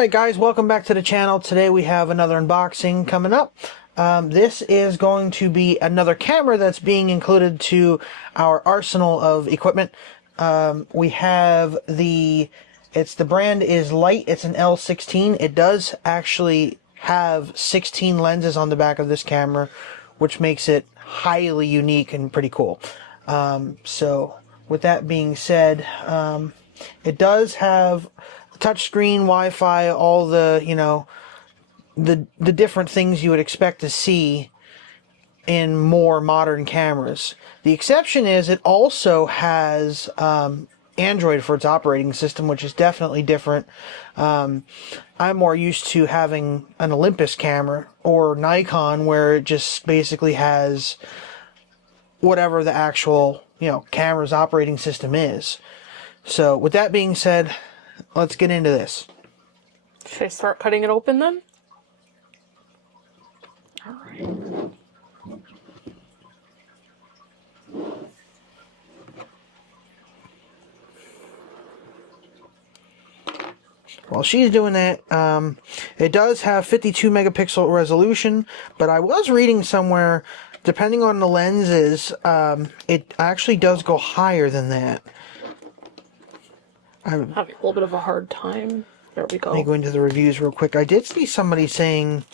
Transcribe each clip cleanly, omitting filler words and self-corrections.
Alright guys, welcome back to the channel. Today we have another unboxing coming up. This is going to be another camera that's being included to our arsenal of equipment. We have the brand is Light. It's an L16. It does actually have 16 lenses on the back of this camera, which makes it highly unique and pretty cool. So with that being said, it does have touchscreen, Wi-Fi, all the, you know, the different things you would expect to see in more modern cameras. The exception is it also has Android for its operating system, which is definitely different. I'm more used to having an Olympus camera or Nikon, where it just basically has whatever the actual, you know, camera's operating system is. So with that being said, let's get into this. Should I start cutting it open then? Alright. While she's doing that, it does have 52 megapixel resolution, but I was reading somewhere, depending on the lenses, it actually does go higher than that. I'm having a little bit of a hard time. There we go. Let me go into the reviews real quick. I did see somebody saying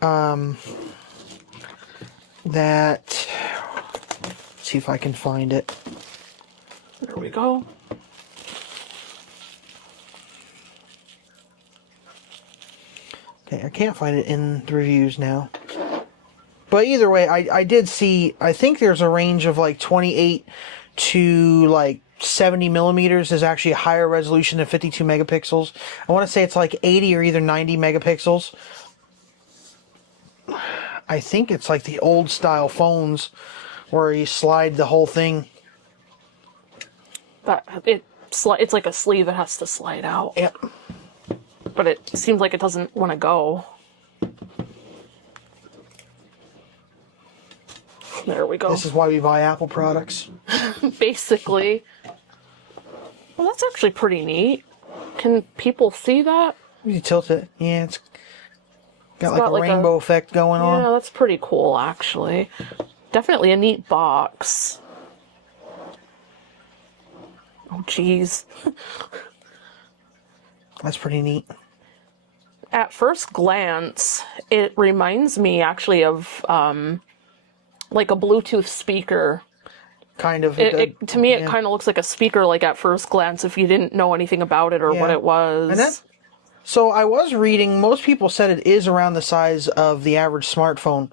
that, let's see if I can find it. There we go. Okay, I can't find it in the reviews now. But either way, I did see, I think there's a range of like 28 to like 70 millimeters is actually a higher resolution than 52 megapixels. I want to say it's like 80 or either 90 megapixels. I think it's like the old style phones where you slide the whole thing. But it's like a sleeve that has to slide out. Yep. But it seems like it doesn't want to go. There we go. This is why we buy Apple products. Basically. Well, that's actually pretty neat. Can people see that? You tilt it. Yeah, it's got like a rainbow effect going on. Yeah, that's pretty cool, actually. Definitely a neat box. Oh, jeez. That's pretty neat. At first glance, it reminds me actually of like a Bluetooth speaker. Kind of. To me, it kind of looks like a speaker, like at first glance, if you didn't know anything about it or what it was. And so I was reading, most people said it is around the size of the average smartphone.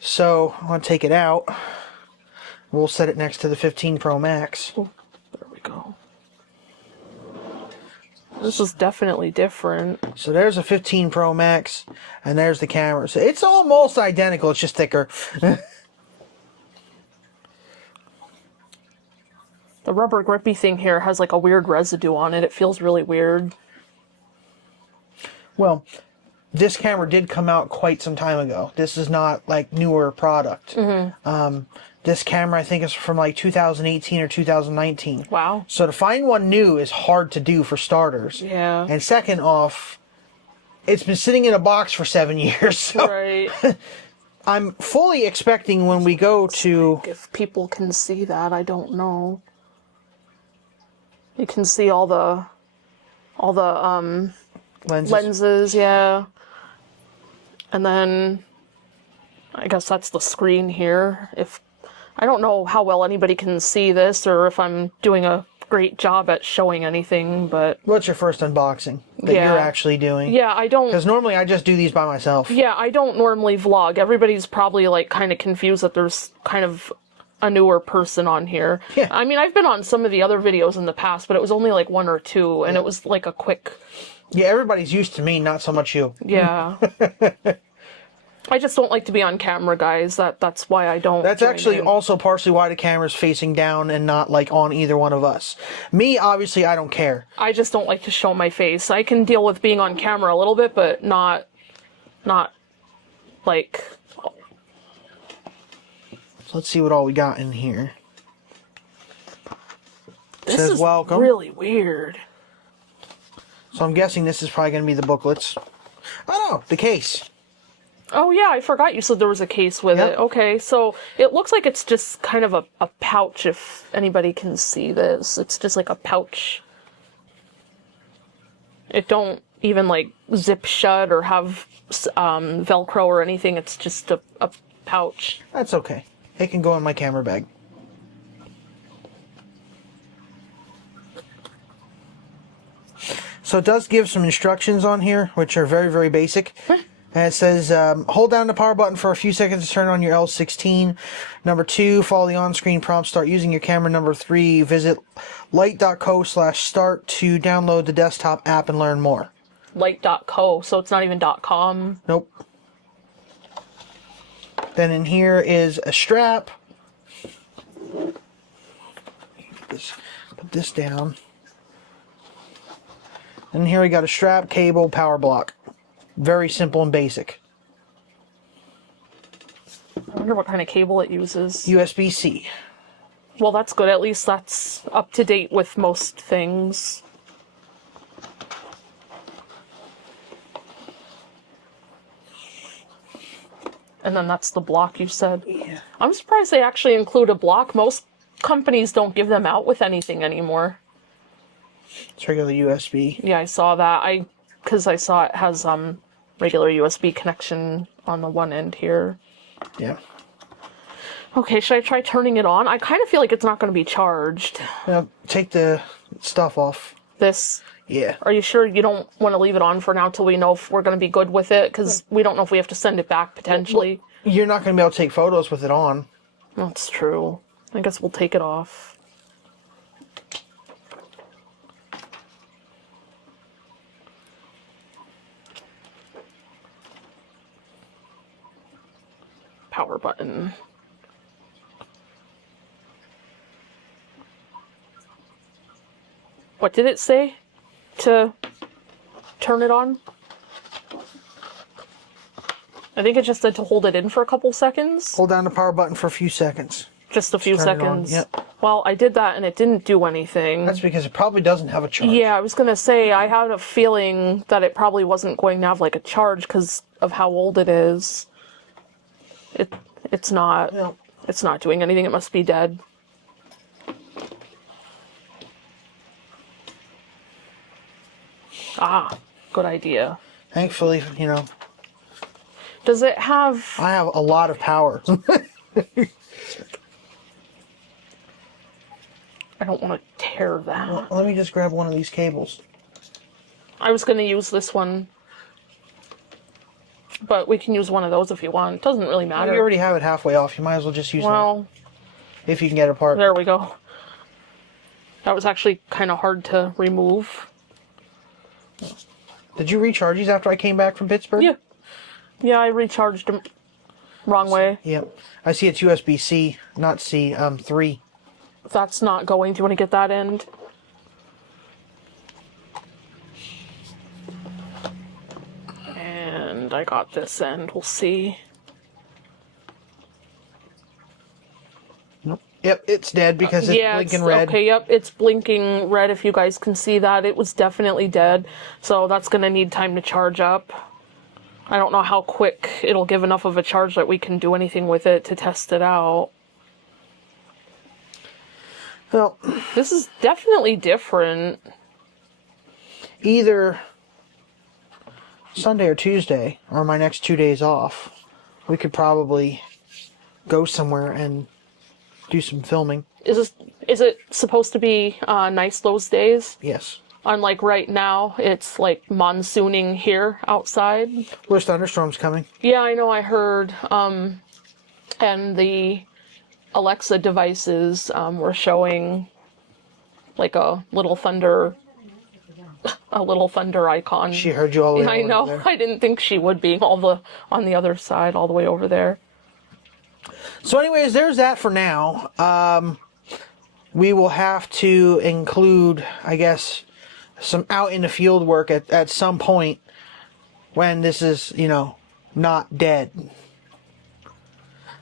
So I'm going to take it out. We'll set it next to the 15 Pro Max. Oh, there we go. This is definitely different. So there's a 15 Pro Max, and there's the camera. So it's almost identical, it's just thicker. The rubber grippy thing here has like a weird residue on it. It feels really weird. Well, this camera did come out quite some time ago. This is not like newer product. Mm-hmm. This camera I think is from like 2018 or 2019. Wow. So to find one new is hard to do for starters. Yeah. And second off, it's been sitting in a box for 7 years. So Right. I'm fully expecting when we go to... If people can see that, I don't know. You can see all the lenses, yeah. And then I guess that's the screen here. I don't know how well anybody can see this or if I'm doing a great job at showing anything, but... What's your first unboxing that you're actually doing? Yeah, I don't... Because normally I just do these by myself. Yeah, I don't normally vlog. Everybody's probably like kind of confused that there's kind of a newer person on here. Yeah. I mean, I've been on some of the other videos in the past, but it was only like one or two, and it was like a quick... Yeah, everybody's used to me, not so much you. Yeah. I just don't like to be on camera, guys. That's why I don't. That's actually also partially why the camera's facing down and not like on either one of us. Me, obviously, I don't care. I just don't like to show my face. I can deal with being on camera a little bit, but not like... So let's see what all we got in here. This Says is welcome. really weird. So I'm guessing this is probably going to be the booklets. Oh no, the case. Oh yeah, I forgot you said there was a case with Yep. it. Okay, so it looks like it's just kind of a pouch, if anybody can see this. It's just like a pouch. It don't even like zip shut or have Velcro or anything. It's just a pouch. That's okay. It can go in my camera bag. So it does give some instructions on here, which are very, very basic. And it says, hold down the power button for a few seconds to turn on your L16. Number 2, follow the on-screen prompt. Start using your camera. Number 3, visit light.co/start to download the desktop app and learn more. Light.co, so it's not even .com. Nope. Then in here is a strap. Put this down. And here we got a strap, cable, power block. Very simple and basic. I wonder what kind of cable it uses. USB-C. Well, that's good. At least that's up to date with most things. And then that's the block you said. Yeah. I'm surprised they actually include a block. Most companies don't give them out with anything anymore. It's regular USB. Yeah, I saw that. Because I saw it has regular USB connection on the one end here. Yeah. Okay, should I try turning it on? I kind of feel like it's not going to be charged. Now, take the stuff off. This. Yeah. Are you sure you don't want to leave it on for now till we know if we're going to be good with it? Because we don't know if we have to send it back potentially. You're not going to be able to take photos with it on. That's true. I guess we'll take it off. Power button. What did it say to turn it on? I think it just said to hold it in for a couple seconds. Hold down the power button for a few seconds. Just a few Turn it on, seconds. yep. Well, I did that and it didn't do anything. That's because it probably doesn't have a charge. Yeah, I was going to say, I had a feeling that it probably wasn't going to have like a charge because of how old it is. It's not. No. It's not doing anything. It must be dead. Ah, good idea. Thankfully, you know, Does it have... I have a lot of power. I don't want to tear that. Let me just grab one of these cables. I was going to use this one. But we can use one of those if you want. It doesn't really matter. You already have it halfway off. You might as well just use Well, it. If you can get it apart. there we go. That was actually kind of hard to remove. Did you recharge these after I came back from Pittsburgh? Yeah. Yeah, I recharged them wrong way. Yep. I see it's USB-C, not C, 3. That's not going. Do you want to get that end? And I got this end. We'll see. Nope. Yep, it's dead because it's blinking red. Okay, yep, it's blinking red if you guys can see that. It was definitely dead, so that's going to need time to charge up. I don't know how quick it'll give enough of a charge that we can do anything with it to test it out. Well, This is definitely different. either Sunday or Tuesday, or my next 2 days off, we could probably go somewhere and do some filming. Is it supposed to be nice those days? Yes. Unlike right now, it's like monsooning here outside. There's thunderstorms coming. Yeah, I know, I heard. And the Alexa devices were showing like a little thunder icon. She heard you all the way I over know. there. I didn't think she would be on the other side, all the way over there. So anyways, there's that for now. We will have to include, I guess, some out in the field work at some point when this is, you know, not dead.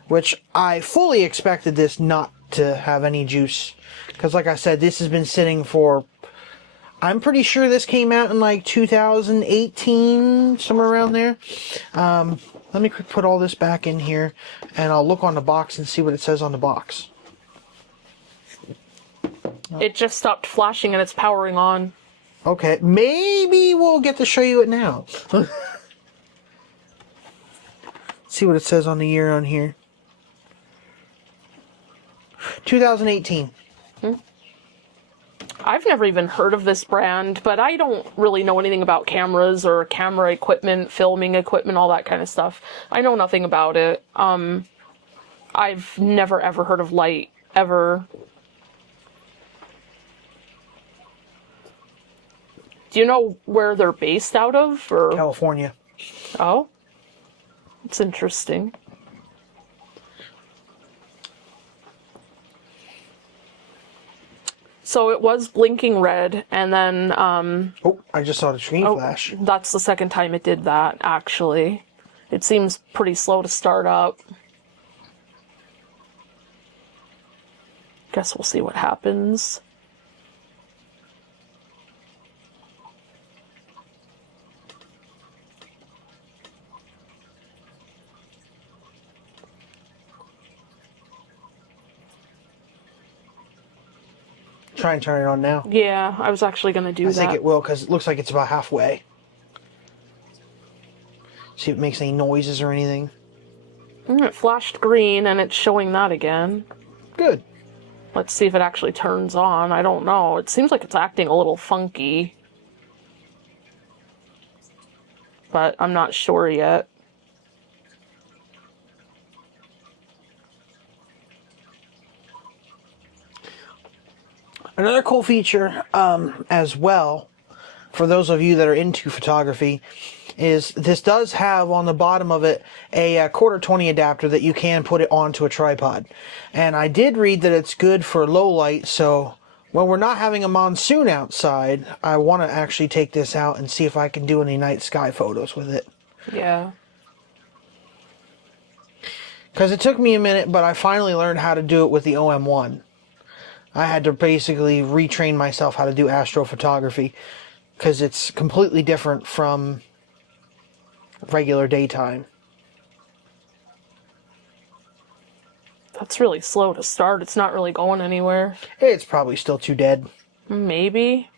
Which I fully expected this not to have any juice. Because like I said, this has been sitting for, I'm pretty sure this came out in like 2018, somewhere around there. Let me put all this back in here, and I'll look on the box and see what it says on the box. It just stopped flashing and it's powering on. Okay, maybe we'll get to show you it now. See what it says on the year on here. 2018. I've never even heard of this brand, but I don't really know anything about cameras or camera equipment, filming equipment, all that kind of stuff. I know nothing about it. I've never ever heard of Light, ever. Do you know where they're based out of? Or... California. Oh, it's interesting. So it was blinking red, and then... oh, I just saw the screen flash. That's the second time it did that, actually. It seems pretty slow to start up. Guess we'll see what happens. Try and turn it on now. Yeah, I was actually going to do that. I think it will, because it looks like it's about halfway. See if it makes any noises or anything. It flashed green, and it's showing that again. Good. Let's see if it actually turns on. I don't know. It seems like it's acting a little funky. But I'm not sure yet. Another cool feature as well, for those of you that are into photography, is this does have on the bottom of it a quarter 20 adapter that you can put it onto a tripod. And I did read that it's good for low light, so when we're not having a monsoon outside, I want to actually take this out and see if I can do any night sky photos with it. Yeah. Because it took me a minute, but I finally learned how to do it with the OM1. I had to basically retrain myself how to do astrophotography, because it's completely different from regular daytime. That's really slow to start. It's not really going anywhere. It's probably still too dead. Maybe.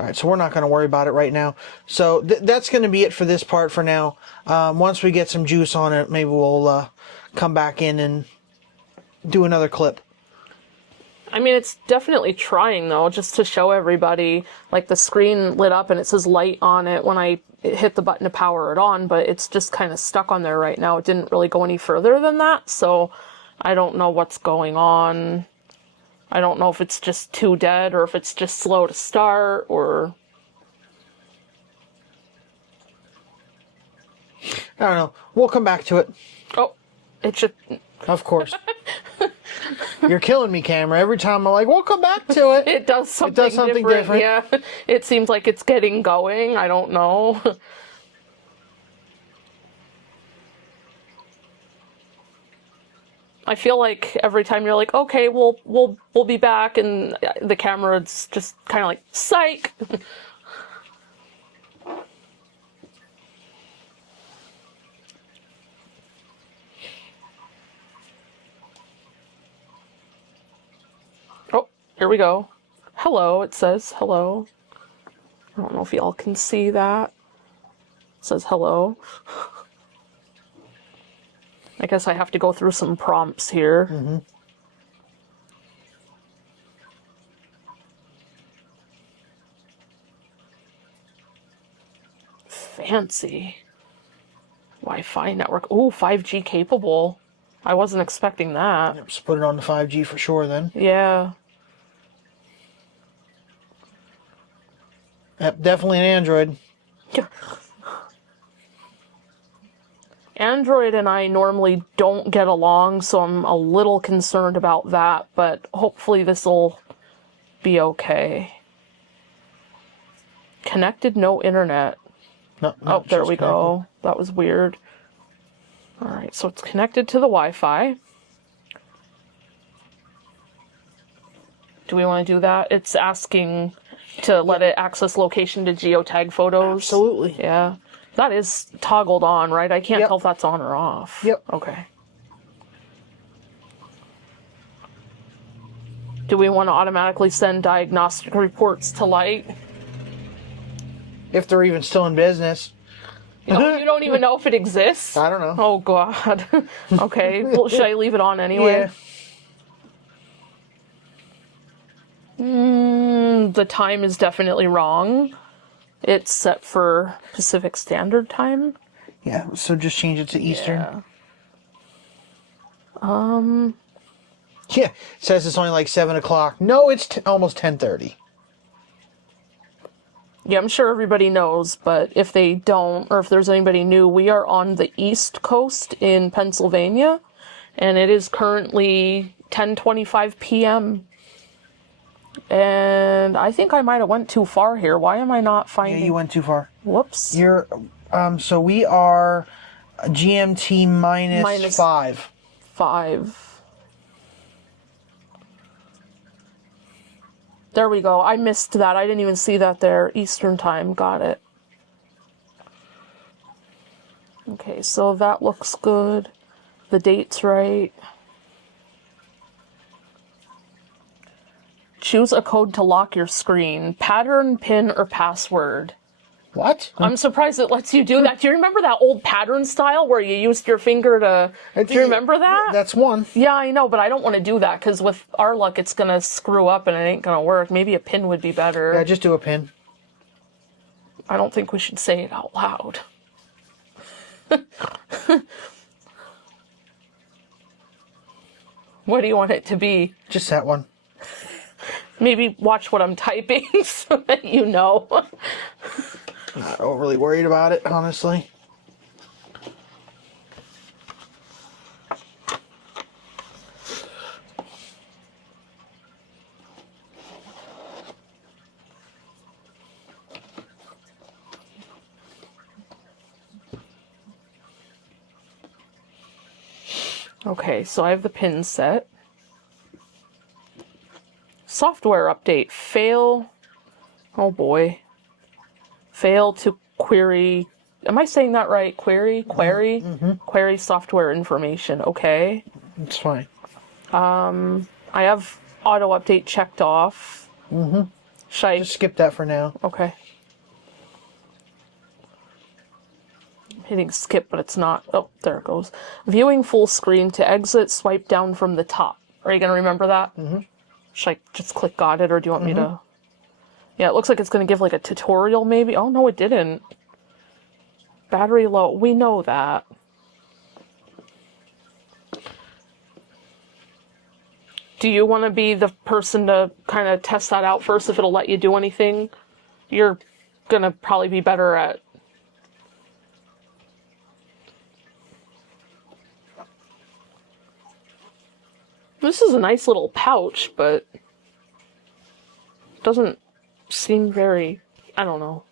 Alright, so we're not going to worry about it right now. So that's going to be it for this part for now. Once we get some juice on it, maybe we'll come back in and do another clip. I mean, it's definitely trying, though, just to show everybody. Like, the screen lit up and it says light on it when I hit the button to power it on, but it's just kind of stuck on there right now. It didn't really go any further than that, so I don't know what's going on. I don't know if it's just too dead or if it's just slow to start, or... I don't know. We'll come back to it. Oh, it should... Of course. You're killing me, camera. Every time I'm like, we'll come back to it. It does something different. Yeah, it seems like it's getting going. I don't know. I feel like every time you're like, okay, we'll be back, and the camera's just kind of like, psych. Oh, here we go. Hello, it says hello. I don't know if y'all can see that. It says hello. I guess I have to go through some prompts here. Mm-hmm. Fancy. Wi-Fi network. Ooh, 5G capable. I wasn't expecting that. Yep, just put it on the 5G for sure then. Yeah. Yep, definitely an Android. Android and I normally don't get along, so I'm a little concerned about that, but hopefully this'll be okay. Connected, no internet. No, Oh, there we go. That was weird. Alright, so it's connected to the Wi-Fi. Do we want to do that? It's asking to let it access location to geotag photos. Absolutely. Yeah. That is toggled on, right? I can't Yep. tell if that's on or off. Yep. Okay. Do we want to automatically send diagnostic reports to light? If they're even still in business. Oh, you don't even know if it exists? I don't know. Oh, God. Okay. Well, should I leave it on anyway? Yeah. The time is definitely wrong. It's set for Pacific Standard Time. Yeah, so just change it to Eastern. Yeah. Yeah, it says it's only like 7 o'clock. No, it's almost 10:30. Yeah, I'm sure everybody knows, but if they don't, or if there's anybody new, we are on the East Coast in Pennsylvania, and it is currently 10:25 p.m. And I think I might have went too far here. Why am I not finding... Yeah, you went too far. Whoops. You're, so we are GMT minus 5. 5. There we go. I missed that. I didn't even see that there. Eastern time. Got it. Okay, so that looks good. The date's right. Choose a code to lock your screen. Pattern, pin, or password. What? I'm surprised it lets you do that. Do you remember that old pattern style where you used your finger to... Do you remember that? That's one. Yeah, I know, but I don't want to do that because with our luck, it's going to screw up and it ain't going to work. Maybe a pin would be better. Yeah, just do a pin. I don't think we should say it out loud. What do you want it to be? Just that one. Maybe watch what I'm typing so that you know. Not overly worried about it, honestly. Okay, so I have the pin set. Software update. Fail. Oh boy. Fail to query. Am I saying that right? Query? Query? Query software information. Okay. It's fine. I have auto update checked off. Should I... Just skip that for now. Okay. I'm hitting skip, but it's not. Oh, there it goes. Viewing full screen. To exit, swipe down from the top. Are you going to remember that? Should I just click got it, or do you want me to... Yeah, it looks like it's going to give like a tutorial maybe. Oh, no, it didn't. Battery low. We know that. Do you want to be the person to kind of test that out first if it'll let you do anything? You're going to probably be better at... This is a nice little pouch, but doesn't seem very... I don't know.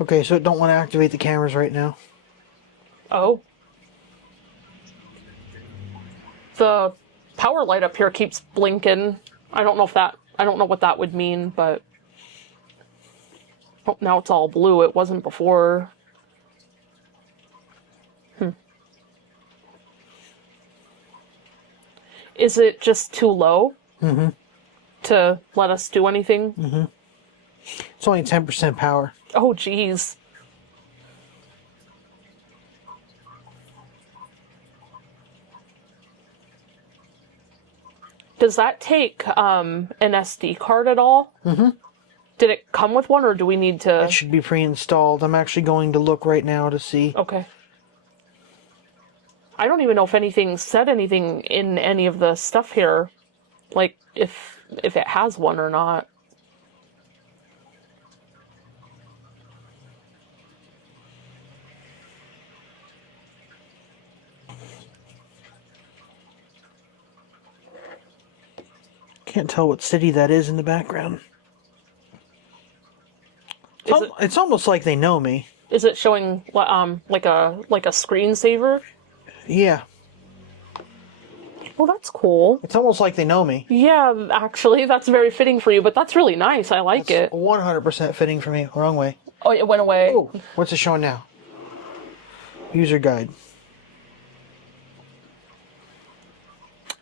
Okay, so don't want to activate the cameras right now. Oh. The power light up here keeps blinking. I don't know what that would mean, but... Oh, now it's all blue. It wasn't before. Is it just too low? To let us do anything? It's only 10% power. Oh, geez. Does that take an SD card at all? Did it come with one, or do we need to... It should be pre-installed. I'm actually going to look right now to see. Okay. I don't even know if anything said anything in any of the stuff here. Like, if it has one or not. Can't tell what city that is in the background. Is It's almost like they know me. it showing like a screensaver? Yeah. Well, that's cool. It's almost like they know me. Yeah, actually, that's very fitting for you, but that's really nice. I like it. 100% fitting for me. Wrong way. Oh, it went away. Oh, what's it showing now? User guide.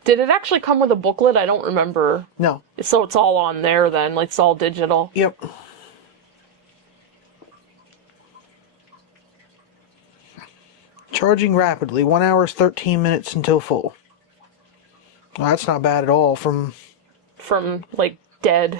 Did it actually come with a booklet? I don't remember. No. So it's all on there then. Like, it's all digital. Yep. Charging rapidly. 1 hour 13 minutes until full. Well, that's not bad at all from like dead.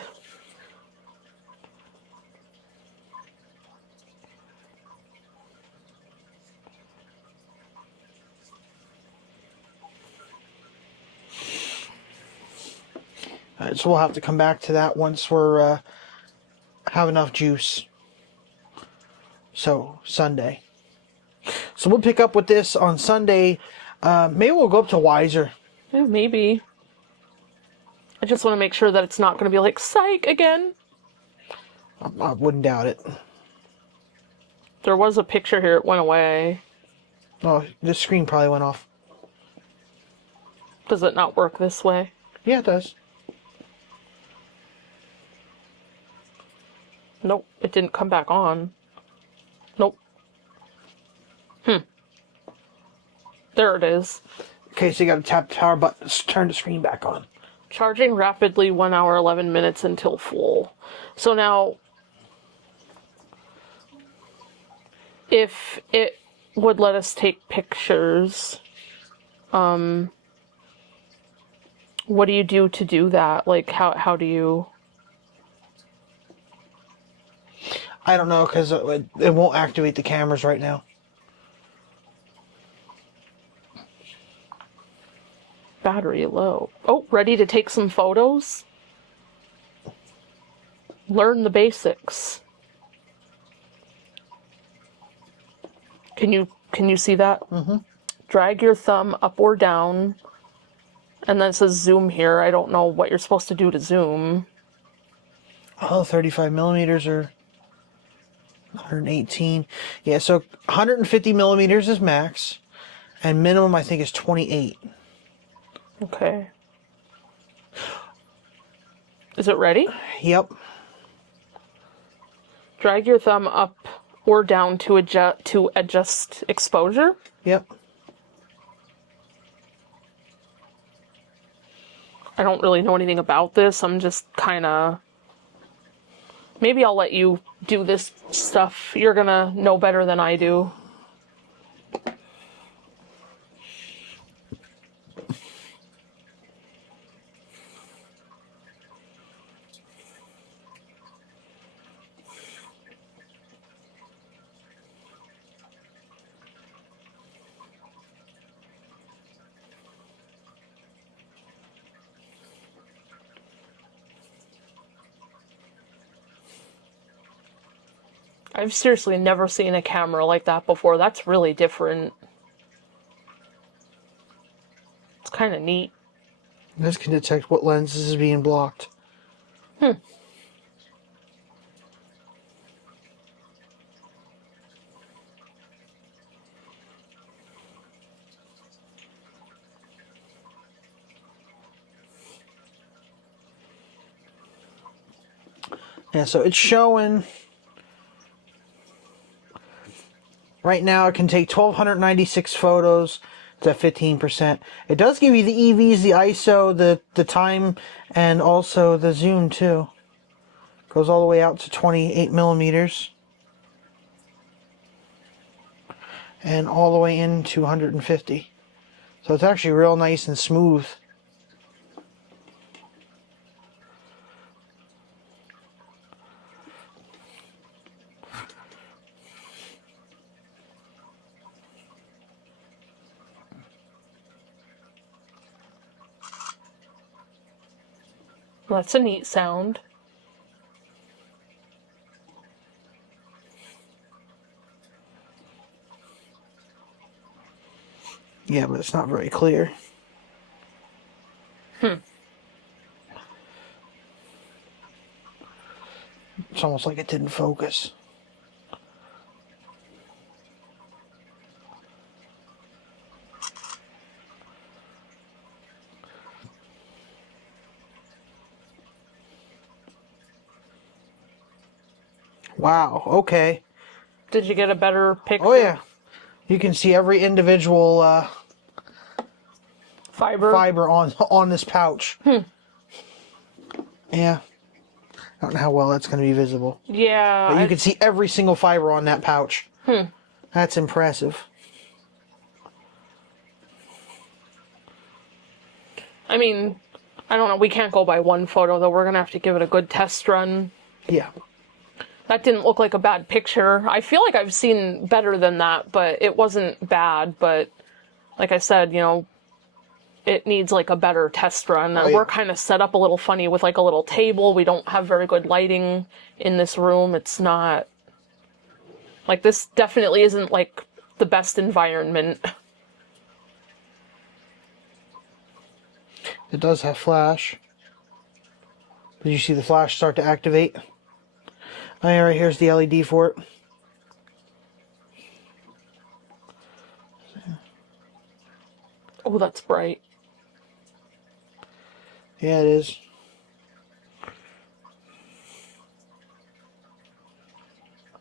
So we'll have to come back to that once we're have enough juice. So Sunday. So we'll pick up with this on Sunday. Maybe we'll go up to Wiser. Yeah, maybe. I just want to make sure that it's not going to be like, psych, again. I wouldn't doubt it. There was a picture here, it went away. Oh, the screen probably went off. Does it not work this way? Yeah, it does. Nope, it didn't come back on. Nope. There it is. Okay, so you gotta tap the power button to turn the screen back on. Charging rapidly, 1 hour, 11 minutes until full. So now, if it would let us take pictures, what do you do to do that? Like, how do you... I don't know, because it won't activate the cameras right now. Battery low. Oh, ready to take some photos? Learn the basics. Can you see that? Mm-hmm. Drag your thumb up or down, and then it says zoom here. I don't know what you're supposed to do to zoom. Oh, 35 millimeters or 118. Yeah, so 150 millimeters is max, and minimum I think is 28. Okay. Is it ready? Yep. Drag your thumb up or down to adjust exposure. Yep. I don't really know anything about this. I'm just kind of... Maybe I'll let you do this stuff. You're gonna know better than I do. I've seriously never seen a camera like that before. That's really different. It's kind of neat. This can detect what lenses is being blocked. Yeah, so it's showing... Right now it can take 1,296 photos. It's at 15%. It does give you the EVs, the ISO, the time, and also the zoom too. Goes all the way out to 28 millimeters. And all the way in to 150. So it's actually real nice and smooth. That's a neat sound. Yeah, but it's not very clear. It's almost like it didn't focus. Wow, okay. Did you get a better picture? Oh yeah. You can see every individual fiber on this pouch. Yeah. I don't know how well that's going to be visible. Yeah. But you can see every single fiber on that pouch. That's impressive. I mean, I don't know. We can't go by one photo, though. We're going to have to give it a good test run. Yeah. That didn't look like a bad picture. I feel like I've seen better than that, but it wasn't bad. But like I said, you know, it needs like a better test run. Oh, yeah. We're kind of set up a little funny with like a little table. We don't have very good lighting in this room. It's not like, this definitely isn't like the best environment. It does have flash. Did you see the flash start to activate? Oh yeah, right here's the LED for it. Oh, that's bright. Yeah, it is.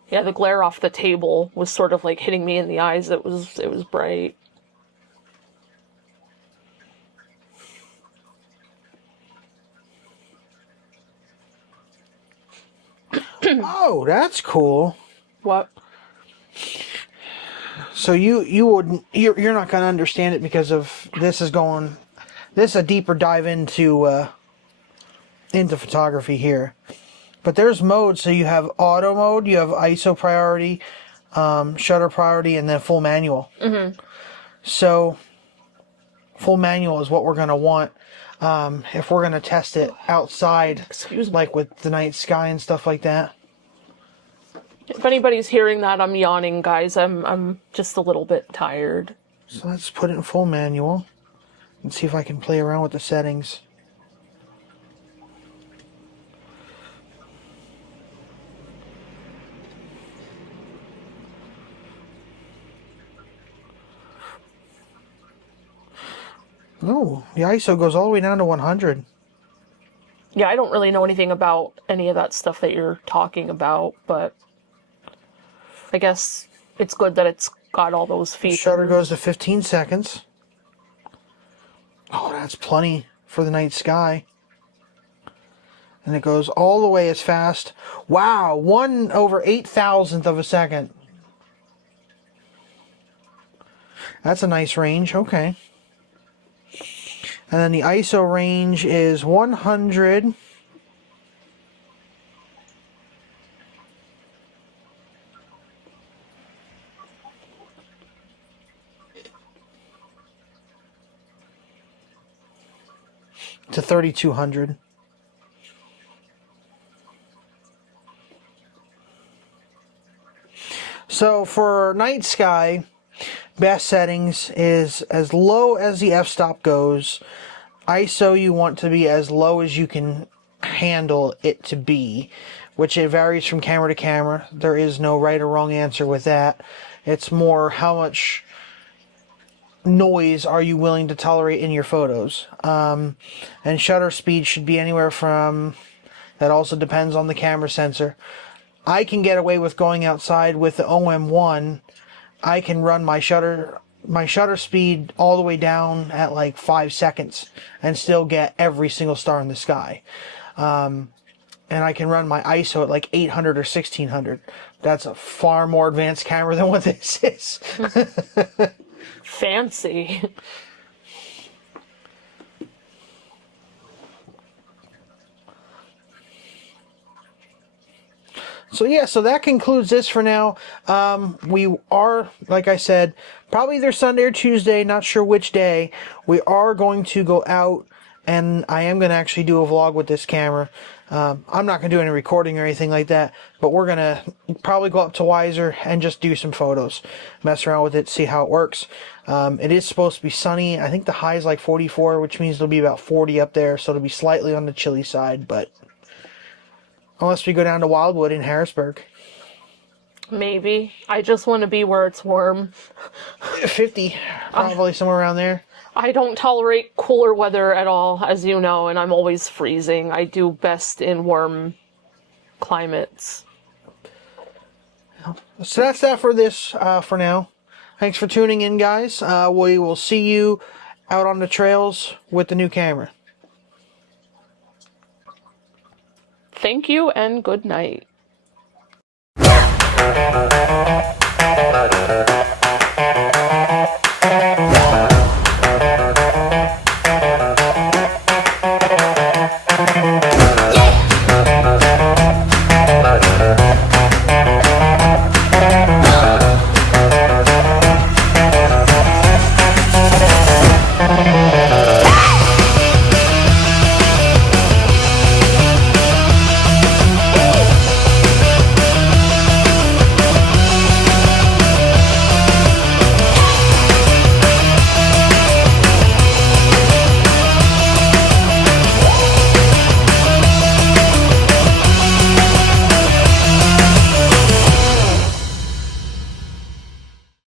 Yeah, the glare off the table was sort of like hitting me in the eyes. It was bright. Oh, that's cool. What? So you're not going to understand it because of this is a deeper dive into photography here. But there's modes. So you have auto mode, you have ISO priority, shutter priority, and then full manual. So full manual is what we're going to want if we're going to test it outside. Excuse me. Like with the night sky and stuff like that. If anybody's hearing that, I'm yawning, guys. I'm just a little bit tired. So let's put it in full manual and see if I can play around with the settings. Oh, the ISO goes all the way down to 100. Yeah, I don't really know anything about any of that stuff that you're talking about, but I guess it's good that it's got all those features. Shutter goes to 15 seconds. Oh, that's plenty for the night sky. And it goes all the way as fast. Wow, 1/8,000th of a second. That's a nice range, okay. And then the ISO range is 100. To 3200. So for night sky, best settings is as low as the f-stop goes. ISO you want to be as low as you can handle it to be, which it varies from camera to camera. There is no right or wrong answer with that. It's more how much noise are you willing to tolerate in your photos. And shutter speed should be anywhere from, that also depends on the camera sensor. I can get away with going outside with the OM1. I can run my shutter speed all the way down at like 5 seconds and still get every single star in the sky. And I can run my ISO at like 800 or 1600. That's a far more advanced camera than what this is. Fancy. So yeah, so that concludes this for now. We are, like I said, probably either Sunday or Tuesday, not sure which day. We are going to go out, and I am going to actually do a vlog with this camera. I'm not going to do any recording or anything like that, but we're going to probably go up to Weiser and just do some photos. Mess around with it, see how it works. It is supposed to be sunny. I think the high is like 44, which means it'll be about 40 up there, so it'll be slightly on the chilly side, but Unless we go down to Wildwood in Harrisburg. Maybe. I just want to be where it's warm. 50, probably somewhere around there. I don't tolerate cooler weather at all, as you know, and I'm always freezing. I do best in warm climates. So that's that for this for now. Thanks for tuning in, guys. We will see you out on the trails with the new camera. Thank you and good night.